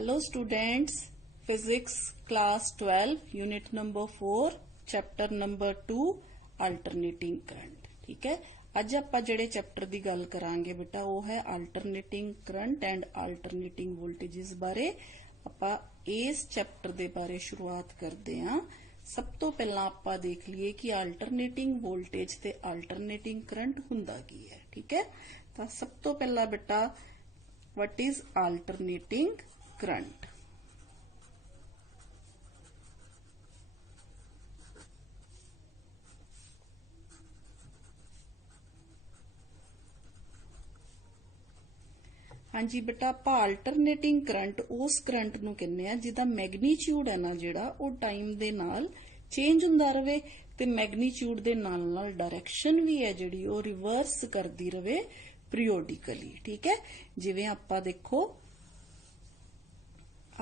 Hello students, physics class 12 unit number 4 chapter number 2 alternating current। ठीक है, ਅੱਜ ਆਪਾਂ ਜਿਹੜੇ ਚੈਪਟਰ ਦੀ ਗੱਲ ਕਰਾਂਗੇ ਬੇਟਾ ਉਹ ਹੈ alternating current and alternating voltages ਬਾਰੇ। ਆਪਾਂ ਇਸ ਚੈਪਟਰ ਦੇ ਬਾਰੇ ਸ਼ੁਰੂਆਤ ਕਰਦੇ ਹਾਂ। ਸਭ ਤੋਂ ਪਹਿਲਾਂ ਆਪਾਂ ਦੇਖ ਲਈਏ ਕਿ alternating voltage ਤੇ alternating current ਹੁੰਦਾ ਕੀ ਹੈ। ਠੀਕ ਹੈ, ਤਾਂ ਸਭ ਤੋਂ ਪਹਿਲਾਂ ਬੇਟਾ what is alternating current? हाँ जी बेटा, ਆਪਾਂ alternating current उस करंट ਨੂੰ ਕਹਿੰਦੇ ਆ ਜਿਹਦਾ ਮੈਗਨੀਟਿਊਡ ਹੈ ਨਾ ਜਿਹੜਾ ਉਹ ਟਾਈਮ ਦੇ ਨਾਲ ਚੇਂਜ ਹੁੰਦਾ ਰਵੇ ਤੇ ਮੈਗਨੀਟਿਊਡ ਦੇ ਨਾਲ ਨਾਲ ਡਾਇਰੈਕਸ਼ਨ ਵੀ ਹੈ ਜਿਹੜੀ ਉਹ ਰਿਵਰਸ ਕਰਦੀ ਰਵੇ ਪੀਰੀਓਡਿਕਲੀ। ठीक है, ਜਿਵੇਂ ਆਪਾਂ ਦੇਖੋ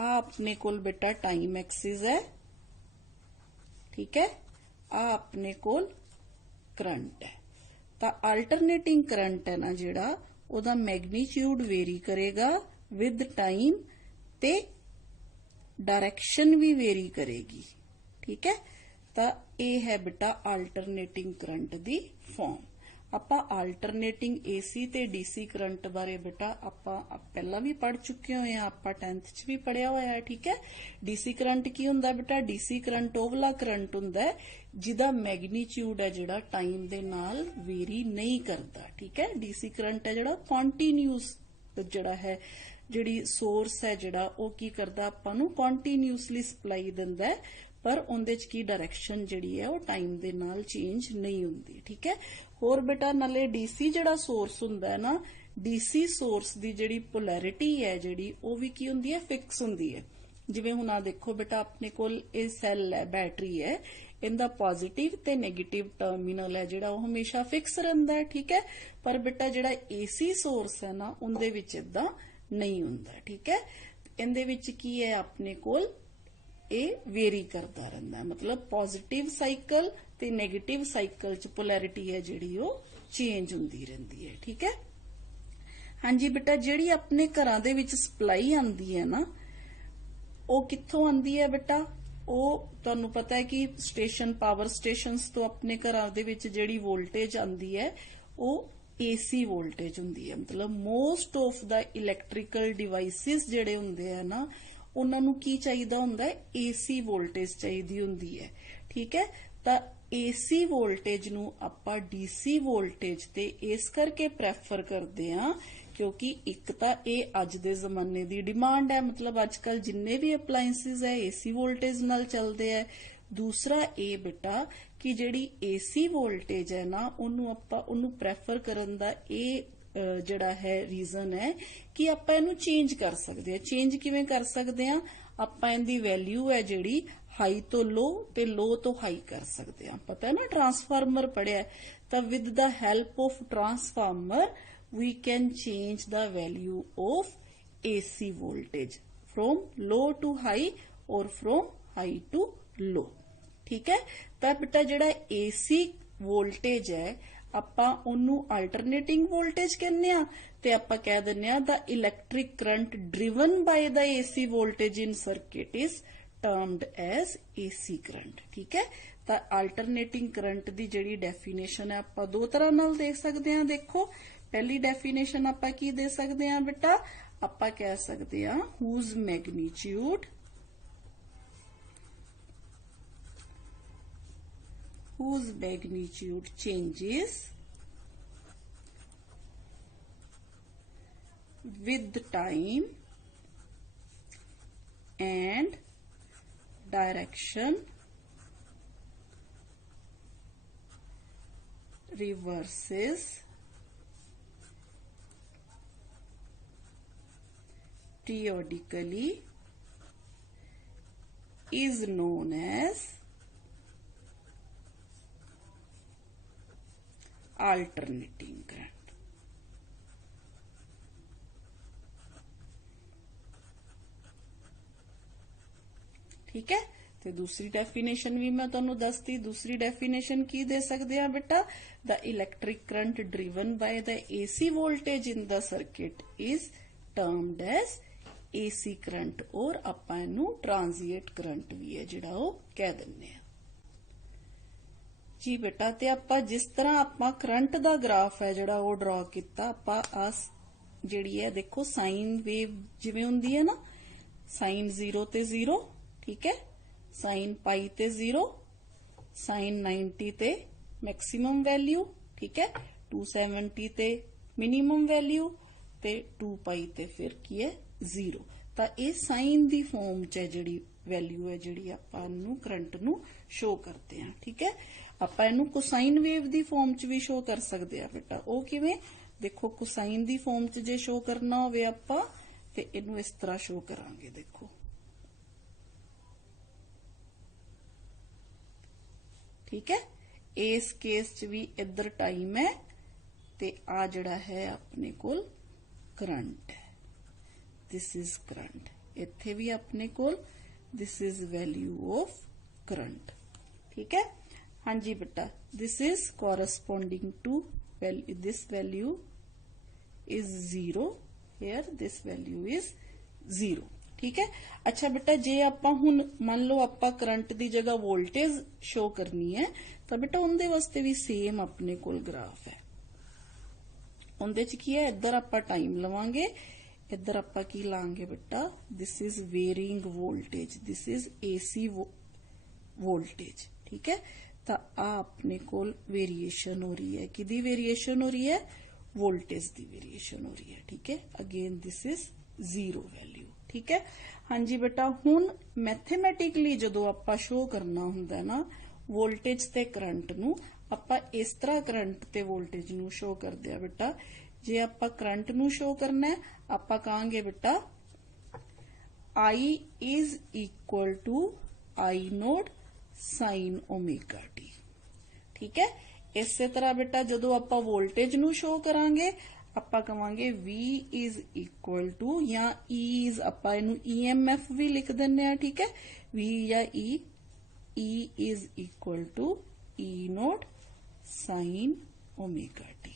आ अपने कोल बेटा टाइम एक्सिस है। ठीक है, आ अपने कोल करंट है। तो अल्टरनेटिंग करंट है ना जिहड़ा ओदा मैग्नीट्यूड वेरी करेगा विद टाइम ते डायरेक्शन भी वेरी करेगी। ठीक है, तो ये है बेटा अल्टरनेटिंग करंट दी फॉर्म। ਆਪਾਂ ਅਲਟਰਨੇਟਿੰਗ AC ਤੇ DC ਕਰੰਟ ਬਾਰੇ ਬੇਟਾ ਆਪਾਂ ਪਹਿਲਾਂ ਵੀ ਪੜ ਚੁੱਕੇ ਹੋਏ ਆ, ਆਪਾਂ 10th ਚ ਵੀ ਪੜਿਆ ਹੋਇਆ ਹੈ। ਠੀਕ ਹੈ, DC ਕਰੰਟ ਕੀ ਹੁੰਦਾ ਬੇਟਾ? DC ਕਰੰਟ ਉਹ ਵਾਲਾ ਕਰੰਟ ਹੁੰਦਾ ਹੈ ਜਿਹਦਾ ਮੈਗਨੀਟਿਊਡ ਹੈ ਜਿਹੜਾ ਟਾਈਮ ਦੇ ਨਾਲ ਵੇਰੀ ਨਹੀਂ ਕਰਦਾ। ਠੀਕ ਹੈ, DC ਕਰੰਟ ਹੈ ਜਿਹੜਾ ਕੰਟੀਨਿਊਸ ਜਿਹੜਾ ਹੈ, ਜਿਹੜੀ ਸੋਰਸ ਹੈ ਜਿਹੜਾ ਉਹ ਕੀ ਕਰਦਾ ਆਪਾਂ ਨੂੰ ਕੰਟੀਨਿਊਸਲੀ ਸਪਲਾਈ ਦਿੰਦਾ ਹੈ, पर उनदे च की डायरेक्शन जिहड़ी है वो टाइम दे नाल चेंज नहीं हुंदी। ठीक है, होर बेटा नाले DC जिहड़ा सोर्स हुंदा है ना, DC सोर्स दी जिहड़ी पोलैरिटी है जिहड़ी वो भी की हुंदी है, फिक्स हुंदी है। जिवें हुण आ देखो बेटा अपने कोल ये सैल है, बैटरी है, इनदा पॉजिटिव ते नेगेटिव टर्मिनल है जिहड़ा वो हमेशा फिक्स रहिंदा है। ठीक है, पर बेटा जिहड़ा AC सोर्स है ना उनदे विच इदां नहीं हुंदा। ठीक है, इहदे विच की है अपने कोल ਇਹ ਵੇਰੀ ਕਰਦਾ ਰਹਿੰਦਾ, मतलब पॉजिटिव साइकिल ਤੇ नेगेटिव साइकिल ਚ पोलैरिटी है ਜਿਹੜੀ ਉਹ ਚੇਂਜ ਹੁੰਦੀ ਰਹਿੰਦੀ ਹੈ। ਠੀਕ ਹੈ, ਹਾਂਜੀ ਬੇਟਾ ਜਿਹੜੀ ਆਪਣੇ ਘਰਾਂ ਦੇ ਵਿੱਚ ਸਪਲਾਈ ਆਂਦੀ ਹੈ ਨਾ ਉਹ ਕਿੱਥੋਂ ਆਂਦੀ ਹੈ ਬੇਟਾ? ਉਹ ਤੁਹਾਨੂੰ ਪਤਾ ਹੈ ਕਿ ਸਟੇਸ਼ਨ ਪਾਵਰ ਸਟੇਸ਼ਨਸ ਤੋਂ ਆਪਣੇ ਘਰਾਂ ਦੇ ਵਿੱਚ ਜਿਹੜੀ ਵੋਲਟੇਜ ਆਂਦੀ ਹੈ ਉਹ AC ਵੋਲਟੇਜ ਹੁੰਦੀ ਹੈ। मतलब most of the electrical devices ਜਿਹੜੇ ਹੁੰਦੇ ਆ ਨਾ ਉਹਨਾਂ ਨੂੰ ਕੀ ਚਾਹੀਦਾ ਹੁੰਦਾ ਹੈ? AC ਵੋਲਟੇਜ ਚਾਹੀਦੀ ਹੁੰਦੀ ਹੈ। ਠੀਕ ਹੈ, ਤਾਂ AC ਵੋਲਟੇਜ ਨੂੰ ਆਪਾਂ DC ਵੋਲਟੇਜ ਤੇ ਇਸ ਕਰਕੇ ਪ੍ਰੈਫਰ ਕਰਦੇ ਆ ਕਿਉਂਕਿ ਇੱਕ ਤਾਂ ਇਹ ਅੱਜ ਦੇ ਜ਼ਮਾਨੇ ਦੀ ਡਿਮਾਂਡ ਹੈ, मतलब ਅੱਜਕੱਲ ਜਿੰਨੇ ਵੀ ਅਪਲਾਈਐਂਸਿਸ ਹੈ AC ਵੋਲਟੇਜ ਨਾਲ ਚੱਲਦੇ ਆ। ਦੂਸਰਾ ਇਹ ਬੇਟਾ ਕਿ ਜਿਹੜੀ AC ਵੋਲਟੇਜ ਹੈ ਨਾ ਉਹਨੂੰ ਪ੍ਰੈਫਰ ਕਰਨ ਦਾ ਇਹ ਜਿਹੜਾ ਹੈ ਰੀਜ਼ਨ ਹੈ ਕਿ ਆਪਾਂ ਇਹਨੂੰ ਚੇਂਜ ਕਰ ਸਕਦੇ ਆ। ਚੇਂਜ ਕਿਵੇਂ ਕਰ ਸਕਦੇ ਆ? ਆਪਾਂ ਇਹਦੀ ਵੈਲਿਊ ਹੈ ਜਿਹੜੀ ਹਾਈ ਤੋਂ ਲੋ ਤੇ ਲੋ ਤੋਂ ਹਾਈ ਕਰ ਸਕਦੇ ਆ। ਪਤਾ ਹੈ ਨਾ, ਟਰਾਂਸਫਾਰਮਰ ਪੜਿਆ, ਤਾਂ with the help of transformer we can change the value of AC voltage from low to high or from high to low। ठीक है, ਤਾਂ ਬੇਟਾ ਜਿਹੜਾ AC voltage ਹੈ ਆਪਾਂ ਉਹਨੂੰ ਅਲਟਰਨੇਟਿੰਗ ਵੋਲਟੇਜ ਕਹਿੰਦੇ ਆ ਤੇ ਆਪਾਂ ਕਹਿ ਦਿੰਦੇ ਆ ਦਾ electric current driven by the AC voltage in circuit is ਟਰਮਡ as AC current. ਠੀਕ ਹੈ, ਤਾਂ ਅਲਟਰਨੇਟਿੰਗ ਕਰੰਟ ਦੀ ਜਿਹੜੀ ਡੈਫੀਨੇਸ਼ਨ ਹੈ ਆਪਾਂ ਦੋ ਤਰ੍ਹਾਂ ਨਾਲ ਦੇਖ ਸਕਦੇ ਆ। ਦੇਖੋ ਪਹਿਲੀ ਡੈਫੀਨੇਸ਼ਨ ਆਪਾਂ ਕੀ ਦੇ ਸਕਦੇ ਆ ਬੇਟਾ? ਆਪਾਂ ਕਹਿ ਸਕਦੇ ਆ whose magnitude changes with time and direction reverses periodically is known as alternating current। ठीक है, ਤੇ ਦੂਸਰੀ ਡੈਫੀਨੇਸ਼ਨ ਵੀ ਮੈਂ ਤੁਹਾਨੂੰ ਦੱਸਤੀ। ਦੂਸਰੀ ਡੈਫੀਨੇਸ਼ਨ ਕੀ ਦੇ ਸਕਦੇ ਆ ਬੇਟਾ? ਦ electric current driven ਬਾय the AC voltage in the circuit is termed as AC current और आपां इहनूं ट्रांजिएंट करंट भी है जिहड़ा वो कह दिंदे आ जी बेटा। ते आपां जिस तरह आपां करंट दा ग्राफ है जिहड़ा वो ड्रॉ कीता, आपां आस जिहड़ी है देखो साइन वेव जिवें हुंदी है ना, साइन 0 ते 0, ठीक है, साइन पाई ते 0, साइन 90 ते मैक्सिमम वैल्यू, ठीक है, 270 ते मिनिमम वैल्यू ते 2 पाई ते फिर की है 0। ਤਾਂ ਇਹ ਸਾਈਨ ਦੀ ਫਾਰਮ ਚ ਹੈ ਜਿਹੜੀ ਵੈਲਿਊ ਹੈ ਜਿਹੜੀ ਆਪਾਂ ਇਹਨੂੰ ਕਰੰਟ ਨੂੰ ਸ਼ੋ ਕਰਦੇ ਹਾਂ, ਠੀਕ ਹੈ। ਆਪਾਂ ਇਹਨੂੰ ਕੋਸਾਈਨ ਵੇਵ ਦੀ ਫਾਰਮ ਚ ਵੀ ਸ਼ੋ ਕਰ ਸਕਦੇ ਆ ਬੇਟਾ। ਉਹ ਕਿਵੇਂ? ਦੇਖੋ ਕੋਸਾਈਨ ਦੀ ਫਾਰਮ ਚ ਜੇ ਸ਼ੋ ਕਰਨਾ ਹੋਵੇ ਆਪਾਂ ਤੇ ਇਹਨੂੰ ਇਸ ਤਰ੍ਹਾਂ ਸ਼ੋ ਕਰਾਂਗੇ, ਦੇਖੋ, ठीक है। इस केस च भी इधर टाइम है ते आ जड़ा है अपने कोल करंट है, दिस इज करंट। इत्थे भी अपने कोल this is value of current, ठीक है। हाँ जी बेटा, this is corresponding to value, this value is 0 hair, this value is 0, ठीक है। अच्छा बेटा, जे आपां हुण मान लो आपां करंट दी जगह वोल्टेज शो करनी है तो बेटा उनदे वास्ते भी सेम अपने कोल ग्राफ है। उनदे च की है, इधर आपां टाइम लवांगे, इधर आपां की लांगे बेटा, this is varying voltage, this is AC voltage, ठीक है। तो आ अपने कोल वेरिएशन हो रही है, किदी वेरिएशन हो रही है? वोल्टेज दी वेरिएशन हो रही है, ठीक है। अगेन दिस इज 0 वैल्यू, ठीक है। हाँ जी बेटा, हुण मैथेमैटिकली जदों आपां शो करना हुंदा ना वोल्टेज ते करंट नूं, आपां इस तरह करंट ते वोल्टेज नूं शो करदे आ बेटा। जे आपां करंट नूं शो करना है, आपां कहांगे बेटा I is equal to I nought sine omega t, ठीक है। इस तरह बेटा जदों आपां वोल्टेज नूं शो करांगे आपां कहांगे V इज इक्वल टू, या E इज आपां इहनूं EMF भी लिख दिंदे आ, ठीक है, V या E is equal to E nought sine omega t,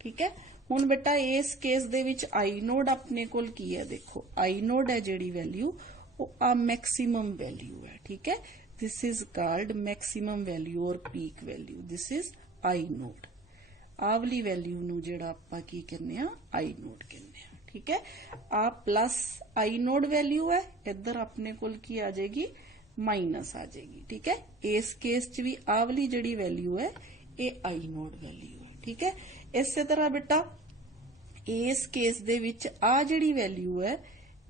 ठीक है। हुण बेटा इस केस दे विच I नोड अपने कोल की है, देखो I नोड है जिहड़ी वैल्यू वो आ मैक्सिमम वैल्यू है, ठीक है। This is called maximum value और peak value, this is I node. आवली value नूं जिहड़ा आपां की कहने आ I नोड कहने आ, ठीक है। आ प्लस I नोड वैल्यू है, इधर अपने कोल की आ जाएगी माइनस आ जाएगी, ठीक है। इस केस च भी आवली जिहड़ी वैल्यू है ये I नोड वैल्यू है, ठीक है। इस तरह बेटा इस केस दे विच आ जिहड़ी वैल्यू है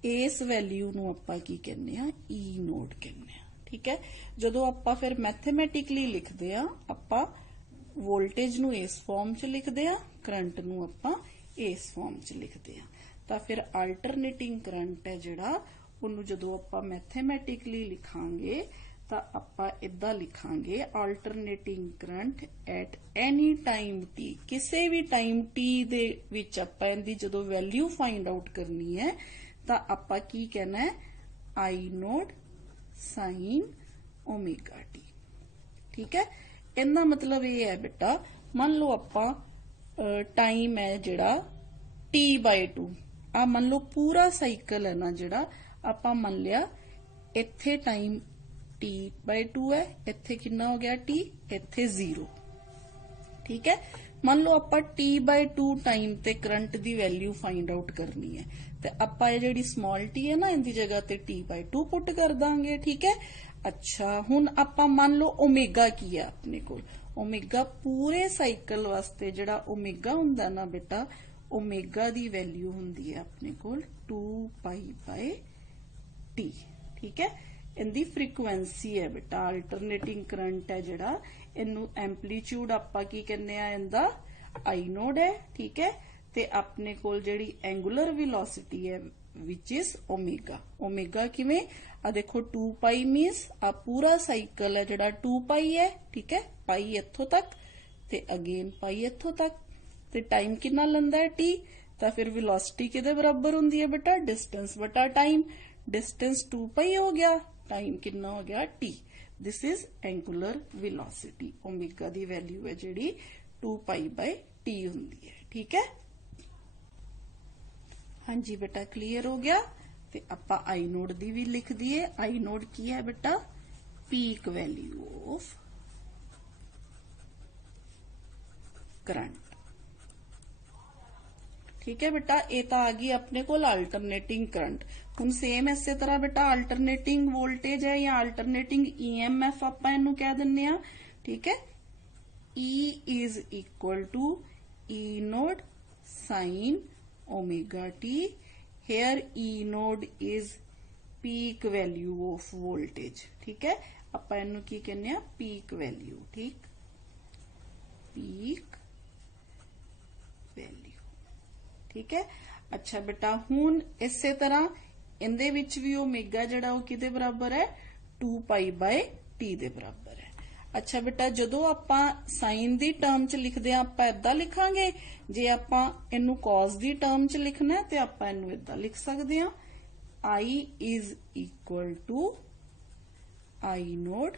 इस वैल्यू नूं आपां की कहने आ E नोड कहने आ, ठीक है। जदों आपां फिर मैथेमैटिकली लिखदे आ, आपां वोल्टेज नूं इस फॉर्म च लिखदे आ, करंट नूं आपां इस फॉर्म च लिखदे आ। तां फिर अल्टरनेटिंग करंट है जिहड़ा ਉਹਨੂੰ ਜਦੋਂ ਆਪਾਂ ਮੈਥਮੈਟਿਕਲੀ ਲਿਖਾਂਗੇ ਤਾਂ ਆਪਾਂ ਇਦਾਂ ਲਿਖਾਂਗੇ alternating current at any time t, ਕਿਸੇ ਵੀ ਟਾਈਮ t ਦੇ ਵਿੱਚ ਆਪਾਂ ਇਹਦੀ ਜਦੋਂ ਵੈਲਿਊ ਫਾਈਂਡ ਆਊਟ ਕਰਨੀ ਹੈ ਤਾਂ ਆਪਾਂ ਕੀ ਕਹਿਣਾ ਹੈ I nought sine omega t, ठीक है। ਇਹਦਾ ਮਤਲਬ ਇਹ ਹੈ ਬੇਟਾ, ਮੰਨ ਲਓ ਆਪਾਂ ਟਾਈਮ ਹੈ ਜਿਹੜਾ t/2, ਆ ਮੰਨ ਲਓ ਪੂਰਾ ਸਾਈਕਲ ਹੈ ਨਾ ਜਿਹੜਾ ਆਪਾਂ ਮੰਨ ਲਿਆ ਇੱਥੇ ਟਾਈਮ t/2 ਹੈ, ਇੱਥੇ ਕਿੰਨਾ ਹੋ ਗਿਆ t, ਇੱਥੇ 0, ਠੀਕ ਹੈ। ਮੰਨ ਲਓ ਆਪਾਂ t/2 ਟਾਈਮ ਤੇ ਕਰੰਟ ਦੀ ਵੈਲਿਊ ਫਾਈਂਡ ਆਊਟ ਕਰਨੀ ਹੈ ਤੇ ਆਪਾਂ ਇਹ ਜਿਹੜੀ ਸਮਾਲ t ਹੈ ਨਾ ਇਹਦੀ ਜਗ੍ਹਾ ਤੇ t/2 ਪੁੱਟ ਕਰ ਦਾਂਗੇ, ਠੀਕ ਹੈ। ਅੱਛਾ, ਹੁਣ ਆਪਾਂ ਮੰਨ ਲਓ ਓਮੇਗਾ ਕੀ ਹੈ ਆਪਣੇ ਕੋਲ, ਓਮੇਗਾ ਪੂਰੇ ਸਾਈਕਲ ਵਾਸਤੇ ਜਿਹੜਾ ਓਮੇਗਾ ਹੁੰਦਾ ਨਾ ਬੇਟਾ, ਓਮੇਗਾ ਦੀ ਵੈਲਿਊ ਹੁੰਦੀ ਹੈ ਆਪਣੇ ਕੋਲ 2π/t, ठीक है। इनदी फ्रीक्वेंसी है बेटा, अल्टरनेटिंग करंट है जिहड़ा, इनू एंपलीट्यूड आपां की कहने आ इंदा I नोड है, ठीक है। ते अपने कोल जिहड़ी एंगुलर वेलोसिटी है विच इज ओमेगा, ओमेगा किवें आ देखो 2π मींस आ पूरा साइकिल है जिहड़ा 2π है, ठीक है, पाई इत्थों तक ते अगेन पाई इत्थों तक, ते टाइम कितना लंदा है t, तां फिर वेलोसिटी किहदे बराबर हुंदी है बेटा, डिस्टेंस बटा टाइम, डिस्टेंस 2π हो गया, टाइम कितना हो गया t, this is angular velocity. Omega the value है जिहड़ी 2π/t हुंदी है, ठीक है। हाँ जी बेटा क्लियर हो गया। ਤੇ ਆਪਾਂ आई नोड ਦੀ ਵੀ ਲਿਖ ਦਈਏ। आई नोड ਕੀ ਹੈ बेटा? Peak value of current. ठीक है बेटा, ये तो आ गई अपने को अल्टरनेटिंग करंट। हुण सेम इसे तरह बेटा अल्टरनेटिंग वोल्टेज है या अल्टरनेटिंग ईएमएफ आप इनू कह दिन्ने आ। ठीक है, E is equal to E node sine omega T. Hair E node is peak value of voltage. ठीक है, आप इनू की कहने आ? Peak value. ठीक, पीक वैल्यू। ठीक है, अच्छा बेटा हुण इसे तरह इहदे विच भी ओमेगा जिहड़ा ओह किहदे बराबर है? 2 पाई बाय टी दे बराबर है। अच्छा बेटा जदों आपां साइन दी टर्म च लिखदे आं आपां इदां लिखांगे, जे आपां इहनूं कॉस दी टर्म च लिखना है ते आपां इहनूं इदां लिख सकदे आं। I is equal to I nought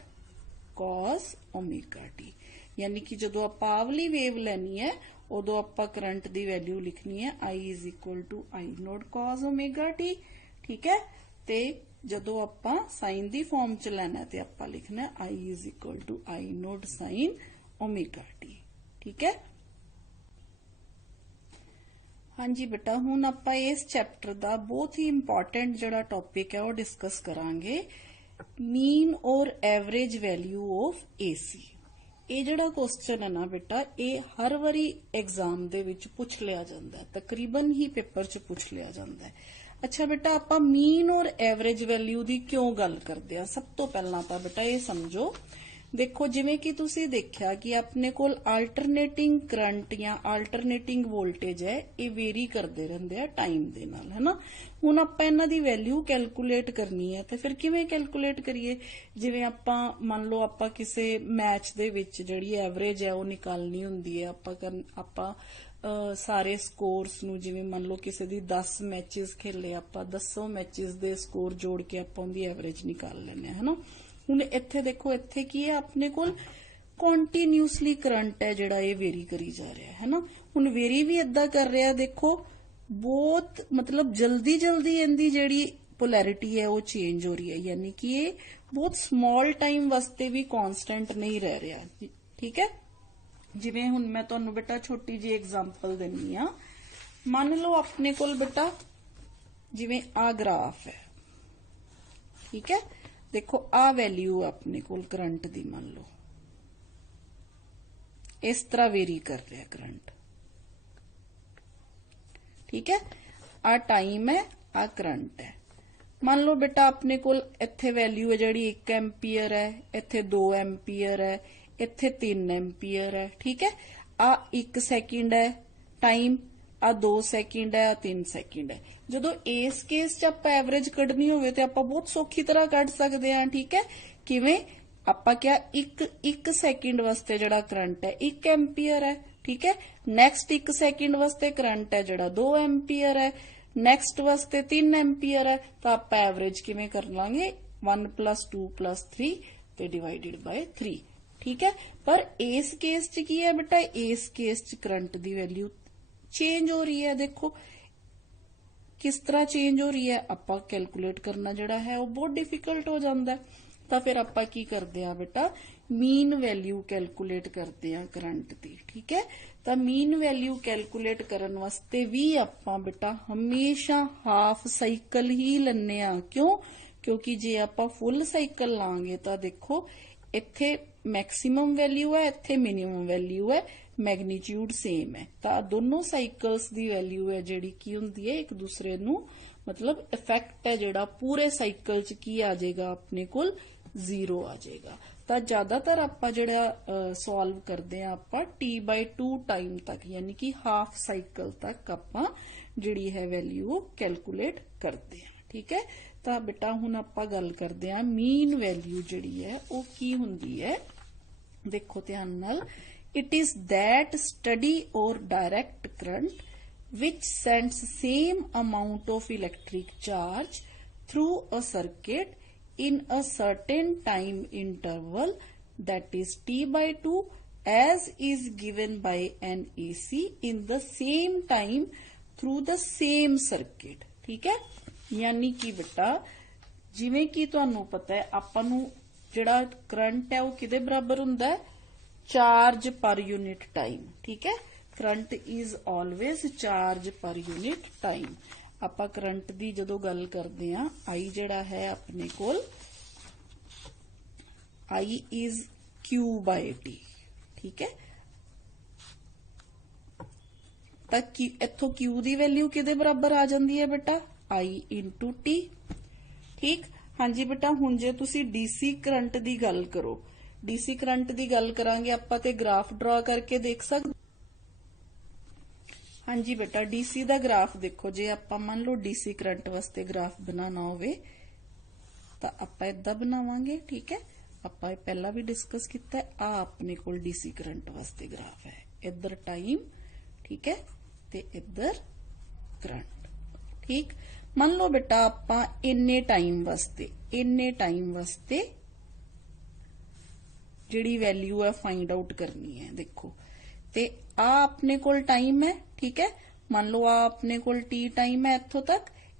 cos omega t. यानी कि जदों आपां आवली वेव लैनी है उदों आपां करंट दी वैल्यू लिखनी है I is equal to I nought cos omega t. ठीक है, ते जदों आपां साइन दी फॉर्म च लेना है ते आपां लिखना है I is equal to I nought sine omega t. ठीक है, हाँ जी बेटा हुण आपां इस चैप्टर दा बहुत ही इंपॉर्टेंट जिहड़ा टॉपिक है वो डिस्कस करांगे, मीन और एवरेज वैल्यू ऑफ एसी। ਇਹ ਜਿਹੜਾ क्वेश्चन है ना बेटा ये हर वारी एग्जाम ਦੇ ਵਿੱਚ ਪੁੱਛ ਲਿਆ ਜਾਂਦਾ ਹੈ, ਤਕਰੀਬਨ ਹੀ ਪੇਪਰ 'ਚ ਪੁੱਛ ਲਿਆ ਜਾਂਦਾ ਹੈ। ਅੱਛਾ बेटा ਆਪਾਂ ਮੀਨ ਔਰ ਐਵਰੇਜ ਵੈਲਿਊ ਦੀ ਕਿਉਂ ਗੱਲ ਕਰਦੇ ਆ? ਸਭ ਤੋਂ ਪਹਿਲਾਂ ਤਾਂ बेटा ਇਹ ਸਮਝੋ, देखो जिवें कि तुसी देखिया कि अपने कोल अल्टरनेटिंग करंट या अल्टरनेटिंग वोल्टेज है ये वेरी करते रहंदे आ टाइम दे नाल, है ना। हुण आपां इन्हां दी वैल्यू कैलकुलेट करनी है तो फिर किवें कैलकुलेट करिए? जिवें आपां मान लो आपां किसी मैच दे विच जिहड़ी एवरेज है वो निकालनी हुंदी है, आपां सारे स्कोर्स नूं जिवें मान लो किसी दी 10 मैचेस खेले आपां 10 मैचेस दे स्कोर जोड़ के आपां उहदी एवरेज निकाल लैंदे आ, है ना। हुण इत्थे देखो इत्थे की है अपने कोल कॉन्टीन्यूसली करंट है जिहड़ा ये वेरी करी जा रहा है ना। हुण वेरी भी इदां कर रहा है, देखो बहुत मतलब जल्दी जल्दी इहदी जिहड़ी पोलैरिटी है वो चेंज हो रही है, यानी कि ये बहुत स्मॉल टाइम वास्ते भी कॉन्स्टेंट नहीं रह रहा। ठीक है, जिवें हुण मैं तुहानूं बेटा छोटी जी एग्जांपल दिन्नी आ। मान लो अपने कोल बेटा जिवें आ ग्राफ है, ठीक है, देखो आ वैल्यू अपने कोल करंट दी, मान लो इस तरह वेरी कर रहा है करंट। ठीक है, आ टाइम है, आ करंट है। मान लो बेटा अपने कोल इत्थे वैल्यू है जिहड़ी 1 एम्पीयर है, इत्थे 2 एम्पीयर है, इत्थे 3 एम्पीयर है। ठीक है, आ 1 सैकेंड है टाइम, आ 2 सैकेंड है, आ 3 सैकेंड है। जदों इस केस च आपां एवरेज कढनी होवे ते आपां बहुत सौखी तरह कढ सकदे हां। ठीक है, किवें? आपां क्या 1 सैकेंड वास्ते जिहड़ा करंट है 1 एम्पीयर है। ठीक है, नैक्सट 1 सैकेंड वास्ते करंट है जिहड़ा 2 एम्पीयर है, नैक्सट वास्ते 3 एम्पीयर है, तो आपां एवरेज किवें कर लांगे? 1 + 2 + 3 ते डिवाइडेड बाय 3। ठीक है, पर इस केस च की है बेटा? इस केस च करंट दी वैल्यू चेंज हो रही है। देखो किस तरह चेंज हो रही है, आपां कैलकुलेट करना जिहड़ा है वो बहुत डिफिकल्ट हो जाता है। तो फिर आपां की करते हैं बेटा? मीन वैल्यू कैलकुलेट करते हैं करंट दी। ठीक है, तो मीन वैल्यू कैलकुलेट करन वास्ते भी आपां बेटा हमेशा हाफ साइकिल ही लन्ने आ। क्यों? क्योंकि जे आपां फुल साइकिल लांगे तो देखो इत्थे मैक्सिमम वैल्यू है, इत्थे मिनिमम वैल्यू है, मैग्नीट्यूड सेम है, तो दोनों साइकिल्स दी वैल्यू है जिहड़ी की हुंदी है एक दूसरे नू मतलब इफेक्ट है जिहड़ा पूरे साइकिल च की आ जाएगा अपने कोल 0 आ जाएगा। तो ज्यादातर आपां जिहड़ा सॉल्व करते हैं आपां T/2 टाइम तक यानी कि हाफ साइकिल तक आपां जिहड़ी है वैल्यू कैलकुलेट करते हैं। ठीक है, तो बेटा हुण आपां गल करते हैं मीन वैल्यू जिहड़ी है वो की हुंदी है। देखो ध्यान नाल, it is that steady or direct current which sends same amount of electric charge through a circuit in a certain time interval, that is T/2, as is given by an AC in the same time through the same circuit। ठीक है, यानी कि बेटा जिवें कि तुहानूं पता है आपां नूं जिहड़ा करंट है वो किहदे बराबर हुंदा है, चार्ज पर यूनिट टाइम। ठीक है, current is always charge per unit time. आपां करंट दी जदों गल करदे हां, आई जिहड़ा है अपने कोल I is Q bye T. ठीक है, तक इत्थों Q दी वैल्यू किहदे बराबर आ जांदी है बेटा, I इंटू टी। ठीक, हाँ जी बेटा, हुण जे तुसी डीसी करंट दी गल करो, डीसी करंट दी गल करांगे आपां ते ग्राफ ड्रॉ करके देख सकदे। हाँ जी बेटा, डीसी दा ग्राफ देखो, जे आपां मान लो डीसी करंट वास्ते ग्राफ बनाना होवे तां आपां इदां बनावांगे। ठीक है, आपां इह पहला भी डिस्कस कीता है। आ अपने कोल डीसी करंट वास्ते ग्राफ है, इधर टाइम, ठीक है, ते इधर करंट। ठीक, मान लो बेटा आपां इन्ने टाइम वास्ते जिहड़ी वैल्यू है फाइंड आउट करनी है। देखो ते आ अपने कोल टाइम है। ठीक है, मान लो आ अपने कोल टी टाइम है,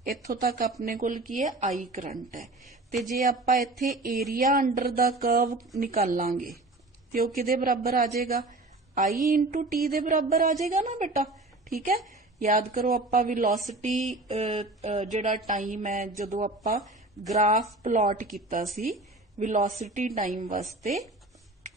इत्थों तक अपने कोल की है, आई करंट है। ते जे आपां इत्थे एरिया अंडर दा कर्व निकालांगे ते वो किहदे बराबर आ जाएगा, आई इंटू टी दे बराबर आ जाएगा ना बेटा। ठीक है, याद करो आपां वेलोसिटी जिहड़ा टाइम है, जदों आपां ग्राफ प्लॉट कीता सी वेलोसिटी टाइम वास्ते,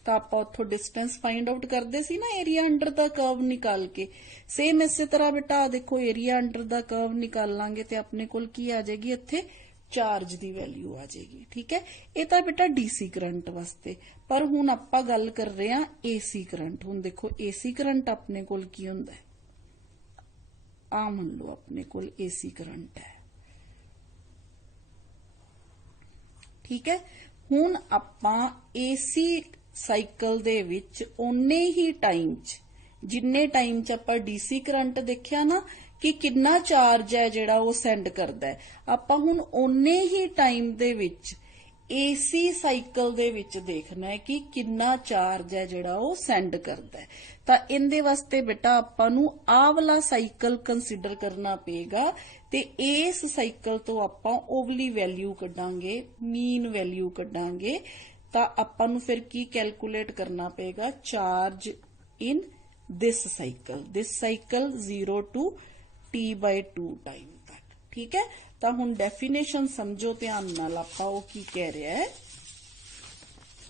तो आप उतो डिस्टेंस फाइंड आउट करते सी ना एरिया अंडर द कर्व निकाल के। सेम इस तरह बेटा देखो एरिया अंडर द कर्व निकाल लांगे ते अपने कोल की आ जाएगी, इत्थे चार्ज दी वैल्यू आ जाएगी। ठीक है, ये तो बेटा डीसी करंट वास्ते। पर हुण आपां गल कर रहे हां एसी करंट। हुण देखो एसी करंट अपने कोल की हुंदा है, आ मान लो अपने कोल एसी करंट है। ठीक है, हुण आपां एसी साइकिल दे विच उन्ने ही टाइम च, जिन्ने टाइम च आपां डीसी करंट देखिया ना कि कितना चार्ज है जिहड़ा वो सेंड करदा है, आपां हुण उन्ने ही टाइम दे विच एसी साइकिल दे विच देखना है कि कितना चार्ज है जिहड़ा वो सेंड करदा है। तां इहदे वास्ते बेटा आपां नूं आ वाला साइकिल कंसीडर करना पेगा ते इस साइकिल तो आपां ओवली वैल्यू कढांगे, मीन वैल्यू कढांगे। तां आपां नूं फिर की कैलकुलेट करना पेगा, charge in this cycle 0 to T/2 time तक। ठीक है, तां हुण डेफिनेशन समझो ध्यान नाल, आपां वो की कह रहा है।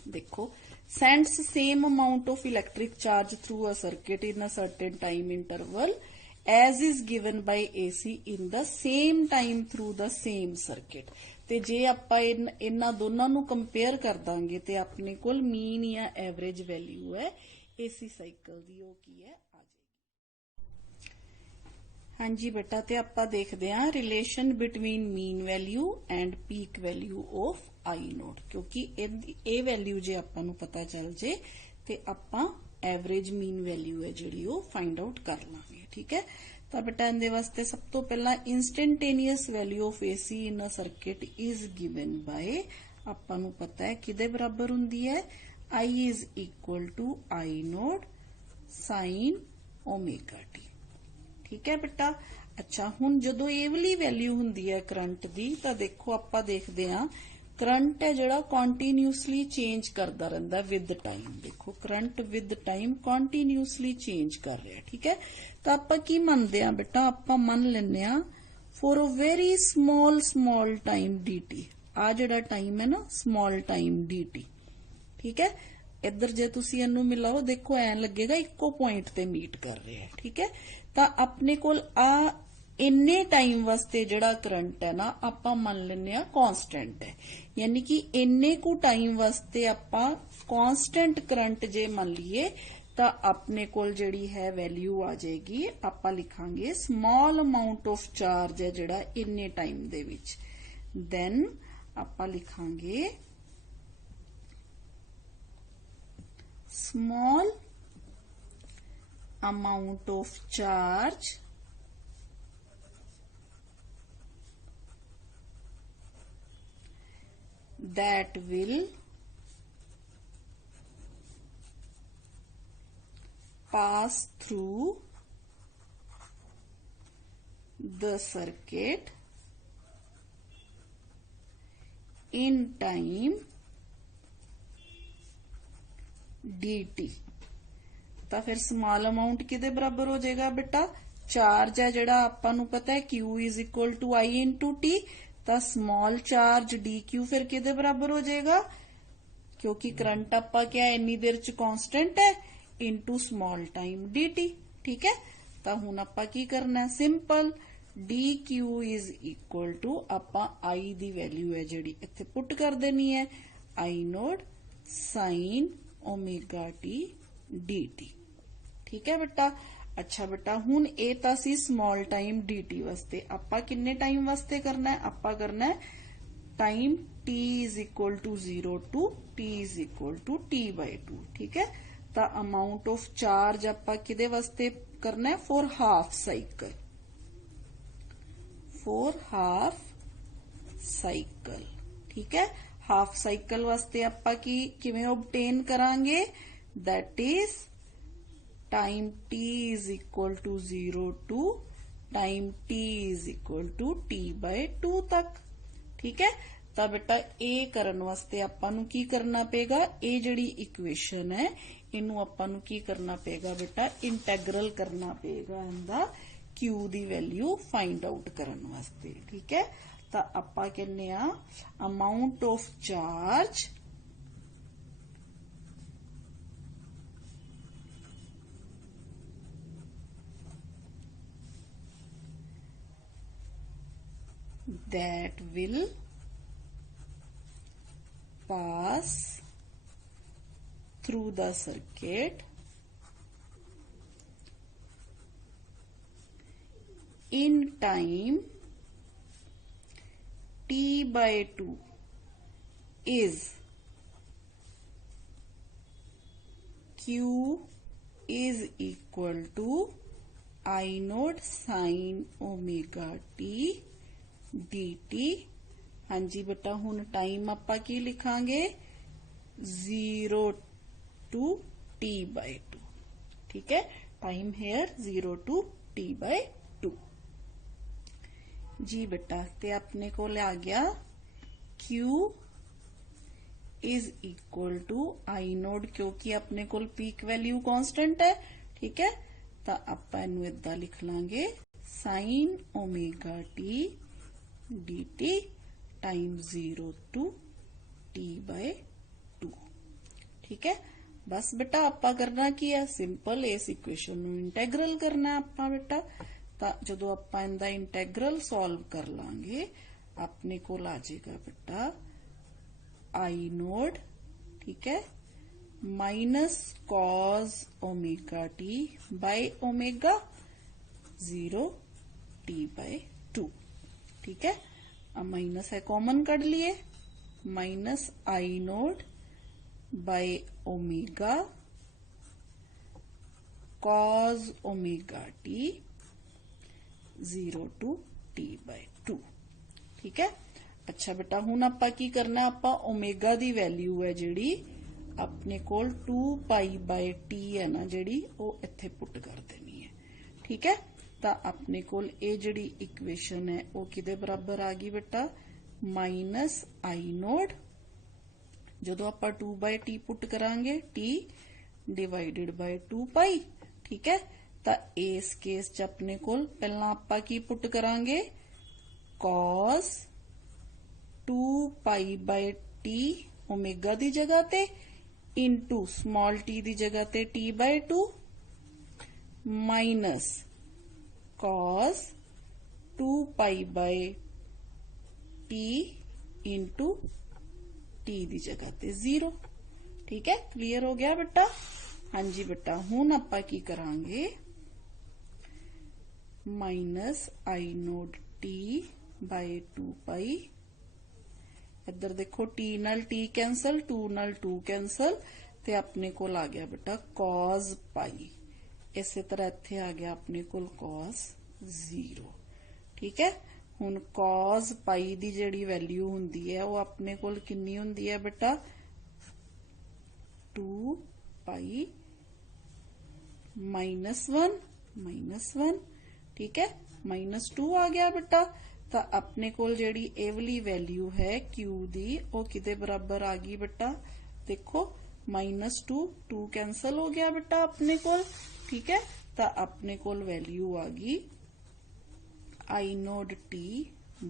देखो, sends same amount of electric charge through a circuit in a certain time interval as is given by AC in the same time through the same circuit। ਤੇ ਜੇ ਆਪਾਂ ਇਹਨਾਂ ਦੋਨਾਂ ਨੂੰ ਕੰਪੇਅਰ ਕਰ ਦਾਂਗੇ ਤੇ ਆਪਣੇ ਕੋਲ ਮੀਨ ਜਾਂ ਐਵਰੇਜ ਵੈਲਿਊ ਹੈ AC ਸਾਈਕਲ ਦੀ, ਉਹ ਕੀ ਹੈ ਆ ਜਾਏਗੀ। ਹਾਂਜੀ ਬੇਟਾ, ਤੇ ਆਪਾਂ ਦੇਖਦੇ ਹਾਂ relation between mean value and peak value of I note. क्योंकि ਇਹ ਵੈਲਿਊ ਜੇ ਆਪਾਂ ਨੂੰ ਪਤਾ ਚੱਲ ਜੇ ਤੇ ਆਪਾਂ ਐਵਰੇਜ ਮੀਨ ਵੈਲਿਊ ਹੈ ਜਿਹੜੀ ਉਹ ਫਾਈਂਡ ਆਊਟ ਕਰ ਲਾਂਗੇ। ਠੀਕ ਹੈ, ਤਾਂ ਬੇਟਾ ਇਹਦੇ ਵਾਸਤੇ ਸਭ ਤੋਂ ਪਹਿਲਾਂ ਇੰਸਟੈਂਟੇਨੀਅਸ value of AC in a circuit is given ਬਾय, ਆਪਾਂ ਨੂੰ ਪਤਾ ਹੈ ਕਿਹਦੇ ਬਰਾਬਰ ਹੁੰਦੀ ਹੈ, I is equal to I note sin omega t। ठीक है बेटा, अच्छा हुण जदों ਇਹ ਵਾਲੀ ਵੈਲਿਊ ਹੁੰਦੀ ਹੈ ਕਰੰਟ ਦੀ, ਤਾਂ ਦੇਖੋ ਆਪਾਂ ਦੇਖਦੇ ਹਾਂ करंट है जिहड़ा कॉन्टीन्यूसली चेंज करता रहिंदा विद टाइम। देखो current with time continuously change कर रहा है। ठीक है, तो आपां की मनदे आ बेटा, आपां मन लैंदे आ for a very small time dt। आ जिहड़ा टाइम है ना स्मॉल टाइम dt। ठीक है, इधर जे तुसी इहनूं मिलाओ देखो ऐ लगेगा इक्को पॉइंट ते मीट कर रहे हैं। ठीक है, तो अपने कोल आ इन्ने टाइम वास्ते जिहड़ा करंट है ना आपां मन लैंदे आ कांस्टेंट है, यानी कि इन्ने कु टाइम वास्ते आपां कांस्टेंट करंट जे मान लीए तां अपने कोल जिहड़ी है वैल्यू आ जाएगी, आपां लिखांगे स्मॉल अमाउंट ऑफ चार्ज है जिहड़ा इन्ने टाइम दे विच, देन आपां लिखांगे small amount of charge that will pass through the circuit in time dt। तो फिर स्मॉल अमाउंट किदे बराबर हो जाएगा बेटा, चार्ज है जिहड़ा आपां नूं पता है Q is equal to I into t. तो स्मॉल चार्ज dQ फिर किदे बराबर हो जाएगा, क्योंकि करंट आपां क्या इन्नी देर च कांस्टेंट है, इनटू स्मॉल टाइम dt। ठीक है, तो हुण आपां की करना है, simple dQ is equal to आपां I दी वैल्यू है जिहड़ी इत्थे पुट कर देनी है, I nought sine omega t dt। ठीक है बेटा। अच्छा बेटा हुण ये तां सी स्मॉल टाइम dt वास्ते। आपां किन्ने टाइम वास्ते करना है, आपां करना है time t is equal to 0 to t is equal to t/2। ठीक है, तो अमाउंट ऑफ चार्ज आपां किदे वास्ते करना है, for half cycle, for half cycle. ठीक है, हाफ साइकिल वास्ते आपां की किवें ऑब्टेन करांगे, that is time t is equal to 0 to time t is equal to t/2 तक। ठीक है, तो बेटा ए करन वास्ते आपां नूं की करना पेगा, ए जिहड़ी इक्वेशन है इनू आपां नूं की करना पेगा बेटा, इंटैग्रल करना पेगा इहदा Q दी वैल्यू फाइंड आउट करन वास्ते। ठीक है, तो आपां कहने आ amount of charge that will pass through the circuit in time t/2 is Q is equal to I nought sine omega t dt। हाँ जी बेटा, हुण टाइम आपां की लिखांगे 0 टू t/2। ठीक है, टाइम हेयर 0 टू t/2। जी बेटा, ते अपने को आ गया Q is equal to I nought, क्योंकि अपने को पीक वैल्यू कांस्टेंट है। ठीक है, तो आपां इनू इदां लिख लांगे sign omega t dt time 0 to t/2। ठीक है, बस बेटा आपां करना की है, सिंपल इस इक्वेशन नूं इंटैग्रल करना आपां बेटा। तो जदों आपां इहदा इंटैग्रल सॉल्व कर लांगे अपने को आ जाएगा बेटा I नोट। ठीक है, minus cos omega T by omega 0 t/2। ठीक है, अब माइनस है कॉमन कर लिए, minus I nought by omega cos omega t 0 to t/2। ठीक है, अच्छा बेटा हुण आपां की करना, आपां ओमेगा दी वैल्यू है जिहड़ी अपने कोल 2π/t है ना जिहड़ी, वो इत्थे पुट कर देनी है। ठीक है, तो अपने कोल ये जिहड़ी इक्वेशन है वो किदे बराबर आ गई बेटा, माइनस I नोट, जदों आपां 2/t पुट करांगे t डिवाइडेड बाय 2π। ठीक है, तो इस केस च अपने कोल पहला आपां की पुट करांगे, cos 2π/t ओमेगा दी जगह ते इंटू स्मॉल t दी जगह ते t/2 minus cos 2π/t into t दी जगह ते 0। ठीक है, क्लियर हो गया बेटा। हाँ जी बेटा, हुण आपां की करांगे minus I nought t bye 2π, इधर देखो t नाल t कैंसल, 2 नाल 2 कैंसल, ते अपने को आ गया बेटा cos पाई। इसे तरह इत्थे आ गया अपने को cos 0। ठीक है, हुण cos पाई दी जिहड़ी वैल्यू हुंदी है वो अपने को किन्नी हुंदी है बेटा, 2π -1 -1। ठीक है, -2 आ गया बेटा, ਤਾਂ ਆਪਣੇ ਕੋਲ ਜਿਹੜੀ ਇਹ ਵਾਲੀ ਵੈਲਿਊ ਹੈ Q ਦੀ ਉਹ ਕਿਤੇ ਬਰਾਬਰ ਆ ਗਈ ਬੇਟਾ, ਦੇਖੋ -2 2 कैंसल हो गया बेटा अपने कोल, ठीक है। तो अपने कोल वैल्यू आ गई I nought T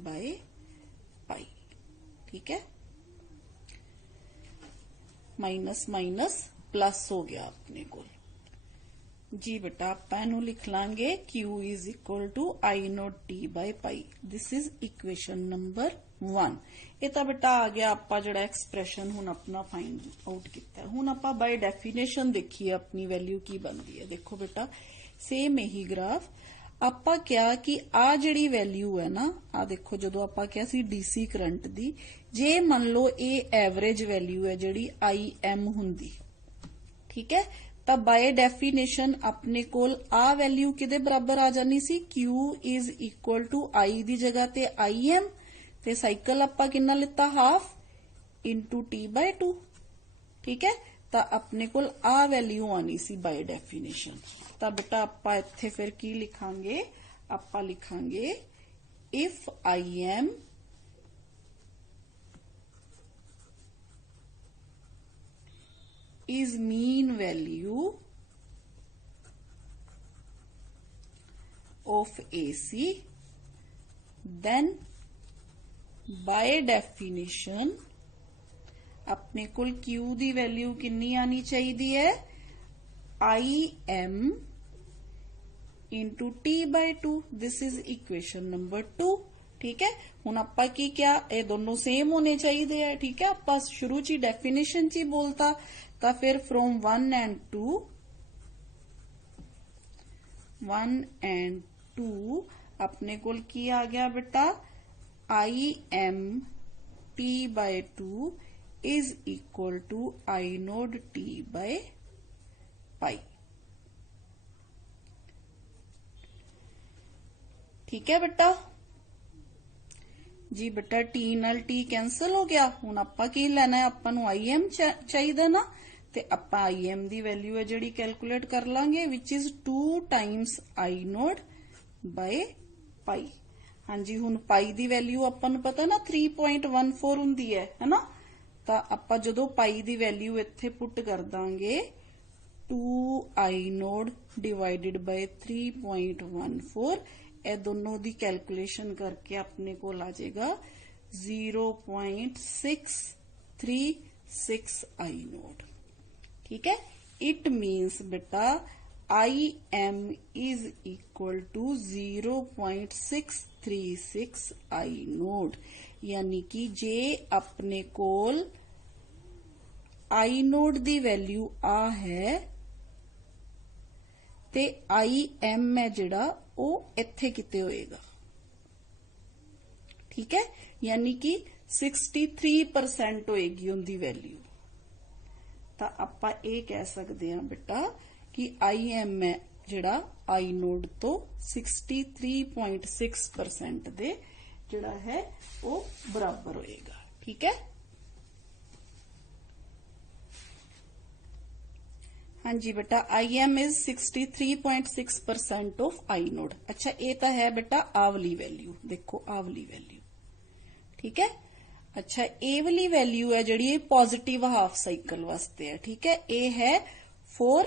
by pi, ठीक है। माइनस माइनस प्लस हो गया अपने कोल जी बेटा। आप इनू लिख लांगे Q is equal to I nought T by pi. This is equation number 1। ये तो बेटा आ गया आपा जड़ा एक्सप्रैशन हुण अपना फाइंड आउट किया। हुण आपां बाय डेफिनेशन देखिए अपनी वैल्यू की बनती है। देखो बेटा सेम यही ग्राफ आपां क्या कि आ जिहड़ी वैल्यू है ना, आ देखो जदों आपां क्या सी डीसी करंट दी, जे मान लो ये एवरेज वैल्यू है जिहड़ी IM हुंदी, ठीक है। तो बाय डेफिनेशन अपने कोल आ वैल्यू किदे बराबर आ जानी सी, Q is equal to I दी जगह ते IM ते साइकिल आपां किन्ना लिता हाफ इंटू T बाय 2, ठीक है। तो अपने कोल आ वैल्यू आनी सी बाय डेफिनेशन। तो बेटा आपां इत्थे फिर की लिखांगे, आपां लिखांगे if IM is mean value of AC, then by definition अपने कुल Q दी वैल्यू कितनी आनी चाहिए है, IM into T bye 2। This is equation number 2, ठीक है। हुण आपां की क्या, ये दोनों सेम होने चाहिए है, ठीक है। आपां शुरू च डेफिनेशन च बोलता, तो फिर फ्रॉम 1 and 2 अपने कोल की आ गया बेटा, IM T bye 2 is equal to I nought T by pi, ठीक है बेटा जी। बेटा T नाल T कैंसल हो गया। हुण आपां की लेना है, आपां नूं IM चाहिए ना, ते आपां IM दी वैल्यू है जिहड़ी कैलकुलेट कर लांगे, which is 2 times I node by pi. हाँ जी, हुण पाई दी वैल्यू आपां नूं पता ना 3.14 हुंदी है ना। तो आपां जदों पाई दी वैल्यू इत्थे पुट कर Dange 2I node divided by 3.14, ए दोनों दी कैलकुलेशन करके अपने को आ जाएगा 0.636 I नोड, ठीक है। इट मीन्स बेटा IM is equal to 0.636 I nought, यानी कि जे अपने कोल I नोड दी वैल्यू आ है ते IM है जिहड़ा वो इत्थे किते होएगा, ठीक है। यानी कि 63% होएगी उनकी वैल्यू। तो आपां ये कह सकते हैं बेटा कि IM है जिहड़ा I नोड तो 63.6% दे जिहड़ा है वो बराबर होएगा, ठीक है। हाँ जी बेटा IM is 63.6% of I node. अच्छा ये तो है बेटा आवली वैल्यू, देखो आवली वैल्यू, ठीक है। अच्छा ये वाली वैल्यू है जिहड़ी पॉजिटिव हाफ साइकिल वास्ते है, ठीक है। ये है फॉर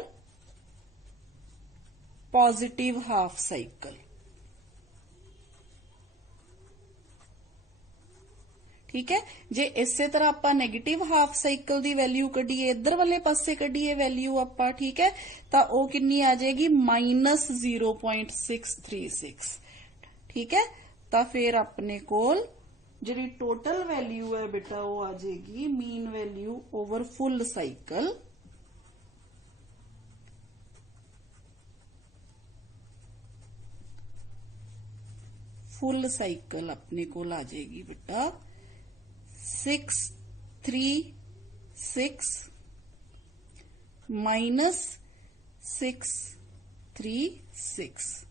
पॉजिटिव हाफ साइकिल, ठीक है। जे इसे तरह आपां नेगेटिव हाफ साइकिल दी वैल्यू कढीए, इधर वाले पासे कढीए वैल्यू आपां, ठीक है। तो वो कितनी आ जाएगी -0.636, ठीक है। तो फिर अपने कोल जिहड़ी टोटल वैल्यू है बेटा वो आ जाएगी mean value over full cycle, full cycle अपने कोल आ जाएगी बेटा 636 माइनस 636,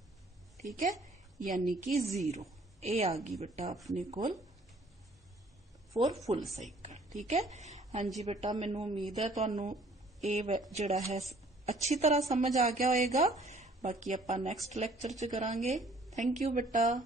ठीक है, यानी कि 0। ये आ गई बेटा अपने कोल फॉर फुल साइकिल, ठीक है। हाँ जी बेटा मैनू उम्मीद है तुहानू ये जिहड़ा है अच्छी तरह समझ आ गया होएगा। बाकी आपां नेक्स्ट लैक्चर च करांगे। थैंक यू बेटा।